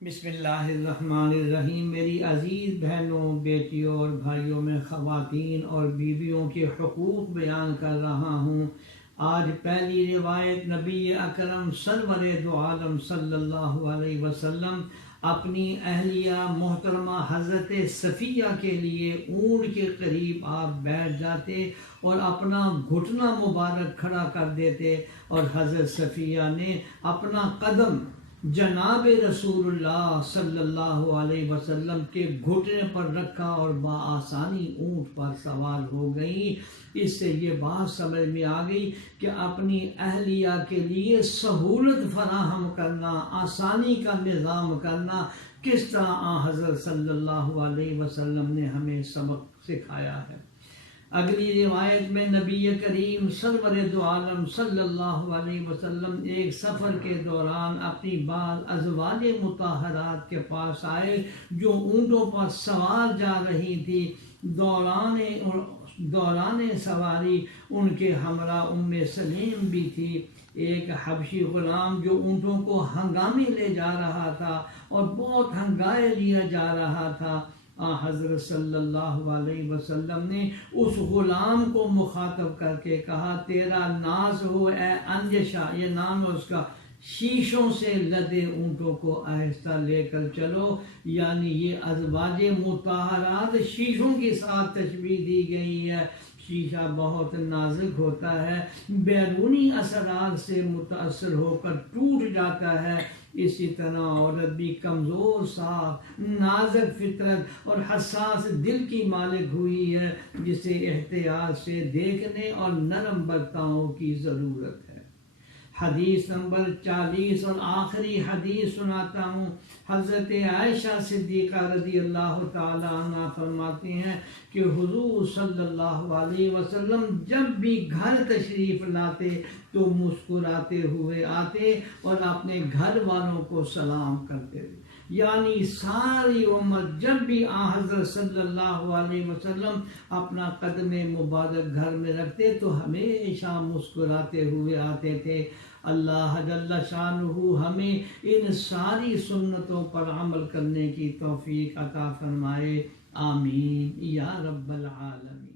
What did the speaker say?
بسم اللہ الرحمن الرحیم۔ میری عزیز بہنوں، بیٹیوں اور بھائیوں، میں خواتین اور بیویوں کے حقوق بیان کر رہا ہوں۔ آج پہلی روایت نبی اکرم سرور دو عالم صلی اللہ علیہ وسلم اپنی اہلیہ محترمہ حضرت صفیہ کے لیے اونٹ کے قریب آپ بیٹھ جاتے اور اپنا گھٹنا مبارک کھڑا کر دیتے، اور حضرت صفیہ نے اپنا قدم جناب رسول اللہ صلی اللہ علیہ وسلم کے گھٹنے پر رکھا اور بآسانی اونٹ پر سوار ہو گئی۔ اس سے یہ بات سمجھ میں آ گئی کہ اپنی اہلیہ کے لیے سہولت فراہم کرنا، آسانی کا نظام کرنا کس طرح حضرت صلی اللہ علیہ وسلم نے ہمیں سبق سکھایا ہے۔ اگلی روایت میں نبی کریم سرور دو عالم صلی اللہ علیہ وسلم ایک سفر کے دوران اپنی بعض ازواج مطہرات کے پاس آئے جو اونٹوں پر سوار جا رہی تھی۔ دوران سواری ان کے ہمراہ ام سلیم بھی تھی، ایک حبشی غلام جو اونٹوں کو ہنگامے لے جا رہا تھا اور بہت ہنگائے لیا جا رہا تھا۔ حضرت صلی اللہ علیہ وسلم نے اس غلام کو مخاطب کر کے کہا، تیرا ناز ہو اے انجشا، یہ نام ہے اس کا، شیشوں سے لدے اونٹوں کو آہستہ لے کر چلو۔ یعنی یہ ازواج مطہرات شیشوں کے ساتھ تشبیہ دی گئی ہے۔ شیشہ بہت نازک ہوتا ہے، بیرونی اثرات سے متاثر ہو کر ٹوٹ جاتا ہے۔ اسی طرح عورت بھی کمزور، صاف، نازک فطرت اور حساس دل کی مالک ہوئی ہے، جسے احتیاط سے دیکھنے اور نرم برتاؤ کی ضرورت ہے۔ حدیث نمبر 40 اور آخری حدیث سناتا ہوں۔ حضرت عائشہ صدیقہ رضی اللہ تعالی عنہ فرماتی ہیں کہ حضور صلی اللہ علیہ وسلم جب بھی گھر تشریف لاتے تو مسکراتے ہوئے آتے اور اپنے گھر والوں کو سلام کرتے تھے۔ یعنی ساری عمر جب بھی حضرت صلی اللہ علیہ وسلم اپنا قدم مبارک گھر میں رکھتے تو ہمیشہ مسکراتے ہوئے آتے تھے۔ اللہ جل شانہ ہمیں ان ساری سنتوں پر عمل کرنے کی توفیق عطا فرمائے، آمین یا رب العالمین۔